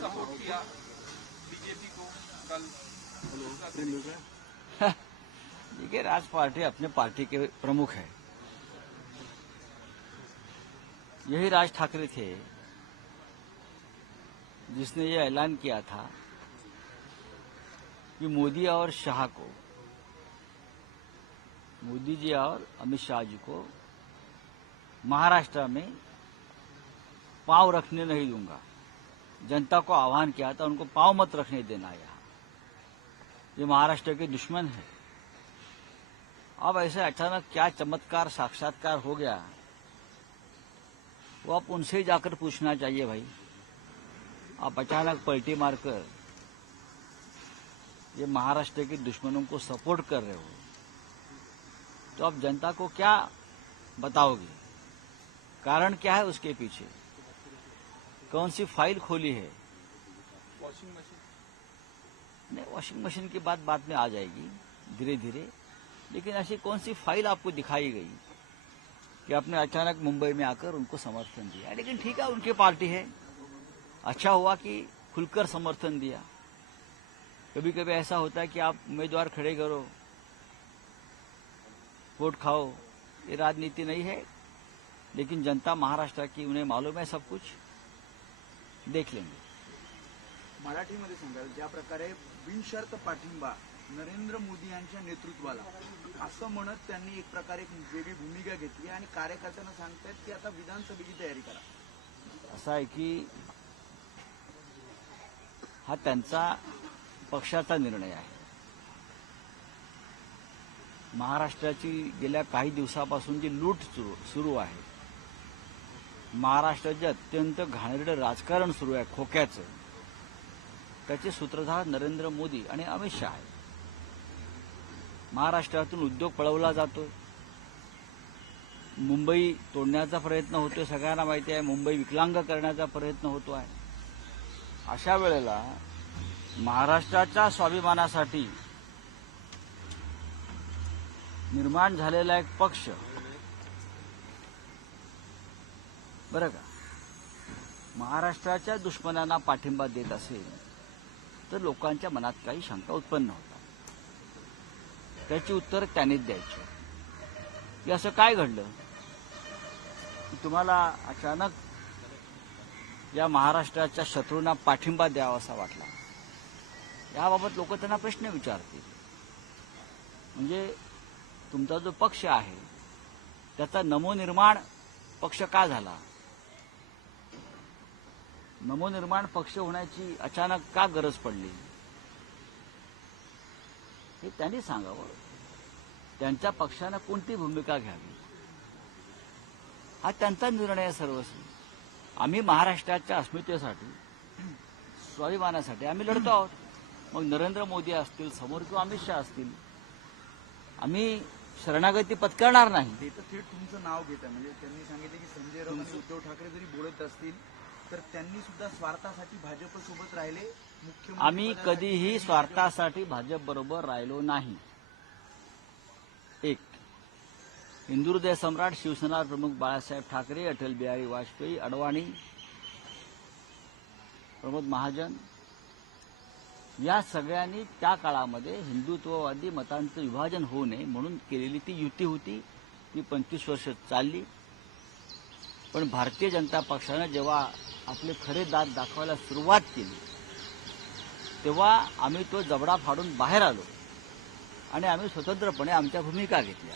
Support KIA BJP को कल देखिए, राज पार्टी अपने पार्टी के प्रमुख है। यही राज ठाकरे थे, जिसने ये ऐलान किया था कि मोदी और शाह को, मोदी जी और अमित शाह जी को महाराष्ट्र में पाँव रखने नहीं दूँगा। जनता को आह्वान किया था, उनको पाँव मत रखने देना यहाँ। ये महाराष्ट्र के दुश्मन है। अब ऐसे अचानक क्या चमत्कार, साक्षात्कार हो गया? वो आप उनसे ही जाकर पूछना चाहिए भाई। आप अचानक पलटी मारकर ये महाराष्ट्र के दुश्मनों को सपोर्ट कर रहे हो। तो आप जनता को क्या बताओगे? कारण क्या है उसके पीछे? कौन सी फ़ाइल खोली है? वॉशिंग मशीन नहीं वॉशिंग मशीन की बात बाद में आ जाएगी धीरे धीरे लेकिन ऐसी कौन सी फ़ाइल आपको दिखाई गई कि आपने अचानक मुंबई में आकर उनको समर्थन दिया? लेकिन ठीक है उनकी पार्टी है। अच्छा हुआ कि खुलकर समर्थन दिया। कभी कभी ऐसा होता है कि आप उम्मीदवार खड़े करो वोट खाओ। ये राजनीति नहीं है लेकिन जनता महाराष्ट्र की उन्हें मालूम है सब कुछ। देख लेंगे मराठीमध्ये सांगाल ज्या प्रकारे बिनशर्त पाठिंबा नरेंद्र मोदी यांच्या नेतृत्वाला असं म्हणत त्यांनी एक प्रकारे एक वेगळी भूमिका घेतली आणि कार्यकर्त्यांना सांगतायत की आता विधानसभेची तयारी करा. असा आहे की हा त्यांचा पक्षाचा निर्णय आहे. महाराष्ट्राची गेल्या काही दिवसापासून जी लूट सुरू सुरू आहे महाराष्ट्राचे अत्यंत घाणेरडं राजकारण सुरू आहे खोक्याचं. त्याचे सूत्रधार नरेंद्र मोदी आणि अमित शहा आहेत. महाराष्ट्रातून उद्योग पळवला जातोय. मुंबई तोडण्याचा प्रयत्न होतोय सगळ्यांना माहिती आहे. मुंबई विकलांग करण्याचा प्रयत्न होतो आहे. अशा वेळेला महाराष्ट्राच्या स्वाभिमानासाठी निर्माण झालेला एक पक्ष बरं का? महाराष्ट्राच्या दुश्मनांना पाठिंबा देत असेल तर लोकांच्या मनात काही शंका उत्पन्न होतात. त्याची उत्तर त्यांनीच द्यायची. की असं काय घडलं? की तुम्हाला अचानक या महाराष्ट्राच्या शत्रूंना पाठिंबा द्यावा असा वाटला. याबाबत लोक त्यांना प्रश्न विचारतील. म्हणजे तुमचा जो पक्ष आहे त्याचा नमोनिर्माण पक्ष का झाला? नमोनिर्माण पक्ष होण्याची अचानक का गरज पडली? हे त्यांनी सांगावं. त्यांच्या पक्षानं कोणती भूमिका घ्यावी? हा त्यांचा निर्णय आहे सर्वस्वी. आम्ही महाराष्ट्राच्या अस्मितेसाठी स्वाभिमानासाठी आम्ही लढतो आहोत. मग नरेंद्र मोदी असतील समोर किंवा अमित शहा असतील आम्ही शरणागती पत्करणार नाही. ते तर थेट तुमचं नाव घेत म्हणजे त्यांनी सांगितलं की संजय राऊत आणि उद्धव ठाकरे जरी बोलत असतील तर त्यांनी सुद्धा स्वार्थासाठी भाजप सोबत राहिले. मुख्यमंत्री आम्ही कधीही स्वार्थासाठी भाजप बरोबर राहिलो नाही. एक हिंदुहृदय सम्राट शिवसेना प्रमुख बाळासाहेब ठाकरे अटल बिहारी वाजपेयी अडवाणी प्रमोद महाजन या सगळ्यांनी त्या काळामध्ये हिंदुत्ववादी मतांचं विभाजन होऊ नये म्हणून केलेली ती युती होती. ती पंचवीस वर्ष चालली. पण भारतीय जनता पक्षानं जेव्हा आपले खरे दात दाखवायला सुरुवात केली तेव्हा आम्ही तो जबडा फाडून बाहेर आलो आणि आम्ही स्वतंत्रपणे आमच्या भूमिका घेतल्या.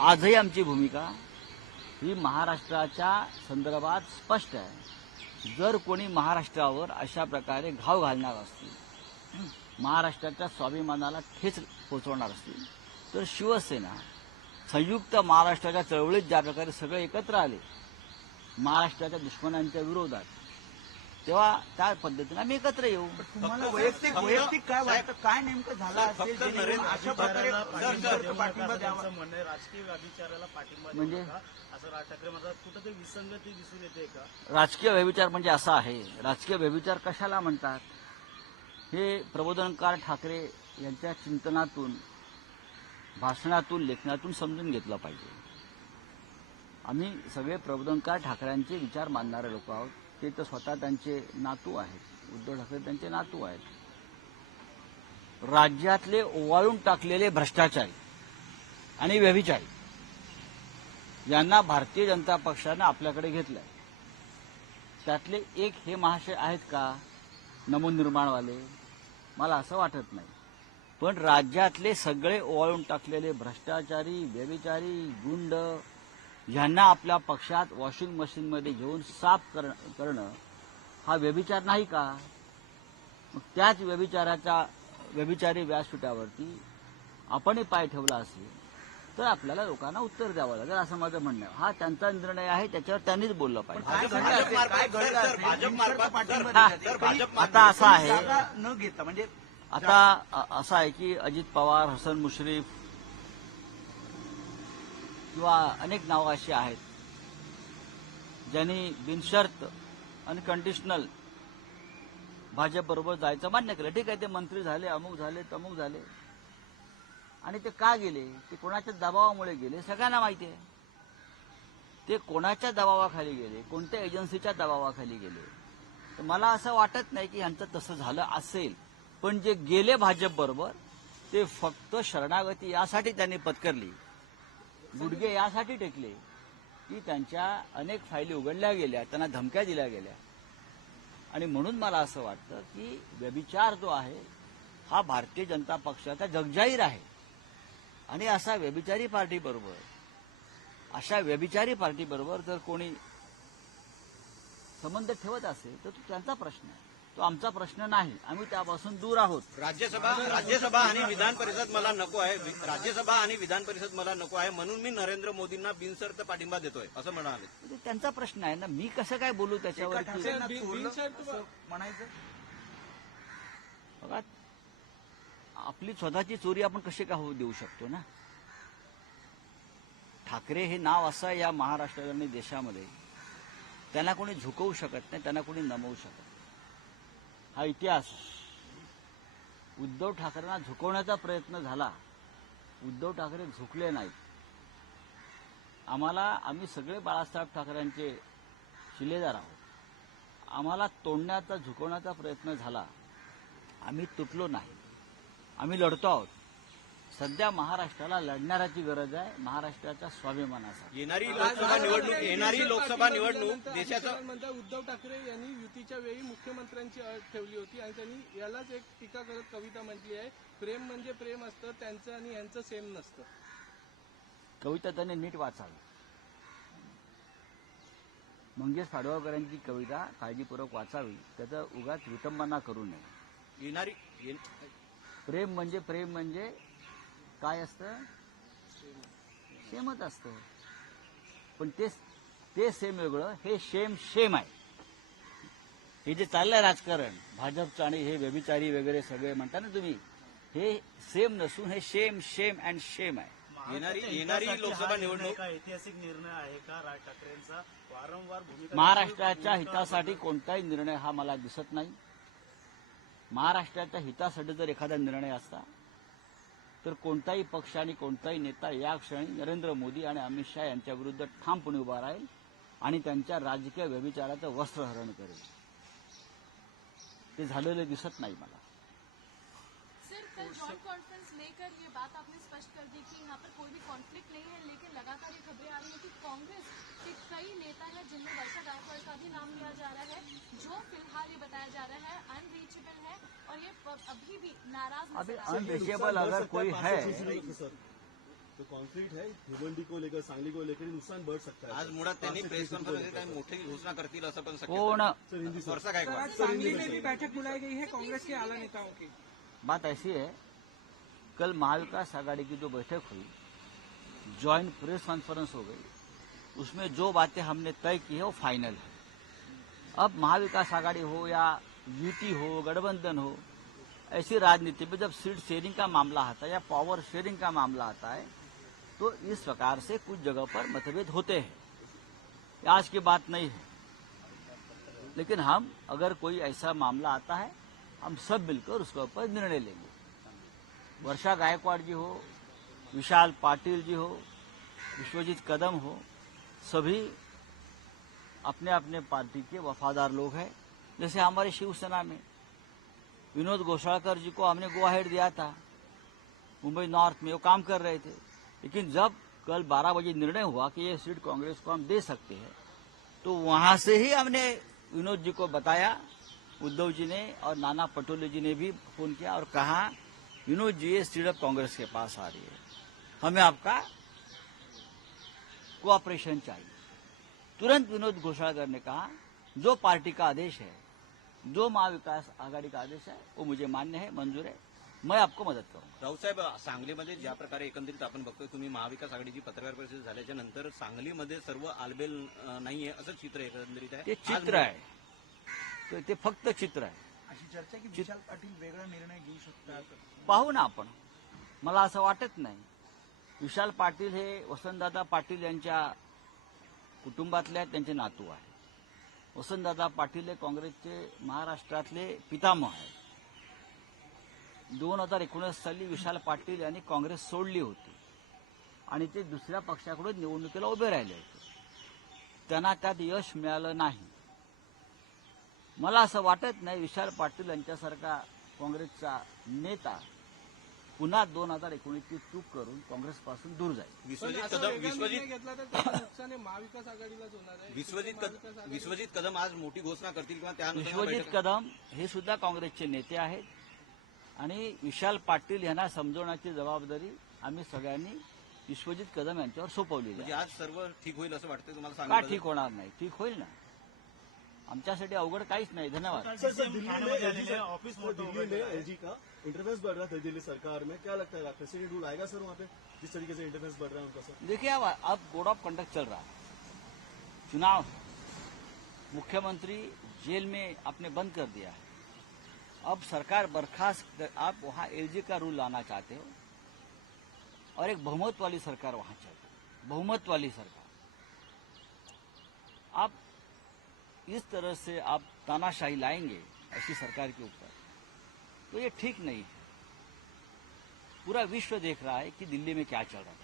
आजही आमची भूमिका ही महाराष्ट्राच्या संदर्भात स्पष्ट आहे. जर कोणी महाराष्ट्रावर अशा प्रकारे घाव घालणार असतील महाराष्ट्राच्या स्वाभिमानाला ठेच पोचवणार असतील तर शिवसेना संयुक्त महाराष्ट्राच्या चळवळीत ज्या प्रकारे सगळे एकत्र आले महाराष्ट्राच्या दुश्मनांच्या विरोधात. तेव्हा त्या पद्धतीने आम्ही एकत्र येऊ. तुम्हाला वैयक्तिक वैयक्तिक काय वाटतं? काय नेमकं झालं असेल जेणेकरून अशा प्रकारे पाठिंबा द्यावा. म्हणणं राजकीय व्यभिचाराला पाठिंबा म्हणजे? असं राज ठाकरे म्हणतात कुठं ते विसंगती दिसून येते का? राजकीय व्यभिचार म्हणजे असा आहे. राजकीय व्यभिचार कशाला म्हणतात? हे प्रबोधनकार ठाकरे यांच्या चिंतनातून भाषणातून लेखनातून समजून घेतलं पाहिजे. आम्ही सगळे प्रबोधनकार ठाकरेंचे विचार मानणारे लोक आहोत. ते तर स्वतः त्यांचे नातू आहेत. उद्धव ठाकरे त्यांचे नातू आहेत. राज्यातले ओवाळून टाकलेले भ्रष्टाचारी आणि व्यभिचारी यांना भारतीय जनता पक्षानं आपल्याकडे घेतलंय. त्यातले एक हे महाशय आहेत का? नमोनिर्माणवाले मला असं वाटत नाही. पण राज्यातले सगळे ओवाळून टाकलेले भ्रष्टाचारी व्यभिचारी गुंड यांना आपल्या पक्षात वॉशिंग मशीनमध्ये घेऊन साफ कर- करणं हा व्यभिचार नाही का? मग त्याच व्यभिचाराच्या व्यभिचारी व्यासपीठावरती आपणही पाय ठेवला असेल तर आपल्याला लोकांना उत्तर द्यावं लागेल असं माझं म्हणणं हा त्यांचा निर्णय आहे त्याच्यावर त्यांनीच बोललं पाहिजे. हा. आता असं आहे. न घेता म्हणजे आता असं आहे की अजित पवार हसन मुश्रीफ किंवा अनेक नावं अशी आहेत ज्यांनी बिनशर्त अनकंडिशनल भाजपबरोबर जायचं मान्य केलं. ठीक आहे ते मंत्री झाले अमुक झाले तमुक झाले. आणि ते का गेले? ते कोणाच्या दबावामुळे गेले? सगळ्यांना माहिती आहे. ते कोणाच्या दबावाखाली गेले? कोणत्या एजन्सीच्या दबावाखाली गेले? तर मला असं वाटत नाही की ह्यांचं तसं झालं असेल. पण जे गेले भाजप बरोबर ते फक्त शरणागती यासाठी त्यांनी पत्करली. गुडघे यासाठी टेकले की त्यांच्या अनेक फायली उघडल्या गेल्या त्यांना धमक्या दिल्या गेल्या. आणि म्हणून मला असं वाटतं की व्यभिचार जो आहे हा भारतीय जनता पक्षाचा जगजाहीर आहे. आणि असा व्यभिचारी पार्टी बरोबर अशा व्यभिचारी पार्टी बरोबर जर कोणी संबंध ठेवत असेल तर तो त्यांचा प्रश्न आहे. तो आमचा प्रश्न नाही. आम्ही त्यापासून दूर आहोत. राज्यसभा राज्यसभा आणि विधान परिषद मला नको आहे. वि- राज्यसभा आणि विधान परिषद मला नको आहे म्हणून मी नरेंद्र मोदींना बिनशर्त पाठिंबा देतोय असं म्हणाले. ते त्यांचा प्रश्न आहे ना. मी कसं काय बोलू त्याच्यावर? ठाकरेंना असं म्हणायचं? बघा आपली स्वतःची चोरी आपण कशी का होऊ देऊ शकतो ना? ठाकरे हे नाव असं आहे या महाराष्ट्रात आणि देशामध्ये. त्यांना कोणी झुकवू शकत नाही त्यांना कोणी नमवू शकत नाही. हा इतिहास. उद्धव ठाकरेंना झुकवण्याचा प्रयत्न झाला. उद्धव ठाकरे झुकले नाहीत. आम्हाला आम्ही सगळे बाळासाहेब ठाकरेंचे शिलेदार आहोत. आम्हाला तोडण्याचा झुकवण्याचा प्रयत्न झाला. आम्ही तुटलो नाही. आम्ही लढतो आहोत. सध्या महाराष्ट्राला लढणाऱ्याची गरज आहे महाराष्ट्राच्या स्वाभिमानासाठी. येणारी लोकसभा निवडणूक येणारी लोकसभा निवडणूक देशाचं मुख्यमंत्री उद्धव ठाकरे यांनी युतीच्या वेळी मुख्यमंत्र्यांची अट ठेवली होती आणि त्यांनी यालाच एक टीका करत कविता म्हटली आहे प्रेम म्हणजे प्रेम असतं त्यांचं आणि यांचं सेम नसतं. कविता त्यांनी नीट वाचावी. मंगेश पाडगावकरांची कविता काळजीपूर्वक वाचावी. त्याचा उगाच विटंबना करू नये. येणारी प्रेम म्हणजे प्रेम म्हणजे काय असतं? सेमच असतं. पण ते ते सेम वेगळं हे शेम शेम आहे. हे जे चाललंय राजकारण भाजपचं आणि हे व्यभिचारी वगैरे सगळे म्हणता ना तुम्ही हे सेम नसून हे शेम शेम अँड शेम आहे. येणारी येणारी लोकसभा निवडणूक ऐतिहासिक निर्णय आहे का? राज ठाकरेंचा वारंवार भूमिका महाराष्ट्राच्या हितासाठी कोणताही निर्णय हा मला दिसत नाही. महाराष्ट्राच्या हितासाठी जर एखादा निर्णय असता तर कोणताही पक्ष आणि कोणताही नेता या क्षणी नरेंद्र मोदी आणि अमित शहा यांच्याविरुद्ध ठामपणे उभा राहील आणि त्यांच्या राजकीय व्यभिचाराचं वस्त्रहरण करेल. ते झालेलं दिसत नाही मला. सर कल जॉइंट कॉन्फ्रेंस लेकर ये बात आपने स्पष्ट कर दी कि यहाँ पर कोई भी कॉन्फ्लिक्ट नहीं है अभी हैं अनरीचेबल अगर कोई है। जो कॉन्फ्लिक्ट है भिवंडी को लेकर सांगली को लेकर नुकसान बढ़ सकता है आज मुळात त्यांनी प्रेस कॉन्फरन्स काही मोठी घोषणा करतील असं पण कोण वर्षा गायकवाड सांगली में भी बैठक बुलाई गई है कांग्रेस के आला नेताओं की। बात ऐसी है कल महाविकास आघाड़ी की जो बैठक हुई ज्वाइंट प्रेस कॉन्फ्रेंस हो गई उसमें जो बातें हमने तय की है वो फाइनल है। अब महाविकास आघाड़ी हो या यूटी हो गठबंधन हो ऐसी राजनीति में जब सीट शेयरिंग का मामला आता है या पावर शेयरिंग का मामला आता है तो इस प्रकार से कुछ जगह पर मतभेद होते हैं। आज की बात नहीं है। लेकिन हम, अगर कोई ऐसा मामला आता है, हम सब मिलकर उसके ऊपर निर्णय लेंगे। वर्षा गायकवाड़ जी हो, विशाल पाटिल जी हो, विश्वजीत कदम हो, सभी अपने अपने पार्टी के वफादार लोग हैं। जैसे हमारे शिवसेना में विनोद घोषालकर जी को हमने गो अहेड दिया था। मुंबई नॉर्थ में वो काम कर रहे थे। लेकिन जब कल 12 बजे निर्णय हुआ कि ये सीट कांग्रेस को हम दे सकते हैं तो वहाँ से ही हमने विनोद जी को बताया, उद्धव जी ने और नाना पटोले जी ने भी फ़ोन किया और कहा, विनोद जी, ये सीट अब कांग्रेस के पास आ रही है। हमें आपका कोऑपरेशन चाहिए। तुरंत विनोद घोषालकर ने कहा, जो पार्टी का आदेश है जो महाविकास आघाडी का आदेश है वो मुझे मान्य है मंजूर है। मैं आपको मदत करूंगा। राऊसाहेब सांगलीमध्ये ज्या प्रकारे एकंदरीत आपण बघतोय तुम्ही महाविकास आघाडीची पत्रकार परिषद झाल्याच्यानंतर सांगलीमध्ये सर्व आलबेल नाहीये असं चित्र एकंदरीत आहे. ते चित्र आहे. तर ते फक्त चित्र आहे. अशी चर्चा की विशाल पाटील वेगळा निर्णय घेऊ शकतात? पाहू ना आपण. मला असं वाटत नाही. विशाल पाटील हे वसंतदादा पाटील यांच्या कुटुंबातले त्यांचे नातू आहे वसंतदादा पाटील हे काँग्रेसचे महाराष्ट्रातले पितामह आहेत. दोन हजार एकोणीस साली विशाल पाटील यांनी काँग्रेस सोडली होती. आणि ते दुसऱ्या पक्षाकडून निवडणुकीला उभे राहिले होते. त्यांना त्यात यश मिळालं नाही. मला असं वाटत नाही विशाल पाटील यांच्यासारखा काँग्रेसचा नेता पुन्हा दोन हजार एकोणीसची चूक करून काँग्रेसपासून दूर जाईल. विश्वजित कदम विश्वजित निर्णय घेतला तर त्याचं नुकसान हे महाविकास आघाडीलाच होणार आहे. विश्वजित महाविकास कदम आघाडी- विश्वजित कदम आज मोठी घोषणा करतील किंवा त्यानुसार विश्वजित बैठक- कदम हे सुद्धा काँग्रेसचे नेते आहेत. आणि विशाल पाटील यांना समजवण्याची जबाबदारी आम्ही सगळ्यांनी विश्वजित कदम यांच्यावर सोपवलेली म्हणजे आहे. आज सर्व ठीक होईल असं वाटतंय तुम्हाला का सांगितलं ठीक होणार नाही? ठीक होईल ना? आमच्यासाठी अवघड काहीच नाही. धन्यवाद. सर सर दिल्ली में एलजी ऑफ़िस सर दिल्ली में एलजी का? इंटरफेंस बढ़ रहा था दिल्ली सरकार में. क्या लगता है प्रेसिडेंट रूल आएगा सर वहाँ पे? जिस तरीके से इंटरफेंस बढ़ रहा है उनका सर. देखिए अब अब कोड ऑफ़ कंडक्ट चल रहा है। चुनाव मुख्यमंत्री जेल में आपने बंद कर दिया है। अब सरकार बर्खास्त आप वहाँ एलजी का रूल लाना चाहते हो और एक बहुमत वाली सरकार वहाँ चाहते हो। बहुमत वाली सरकार। आप इस तरह से आप तानाशाही लाएंगे ऐसी सरकार के ऊपर तो ये ठीक नहीं है। पूरा विश्व देख रहा है कि दिल्ली में क्या चल रहा है।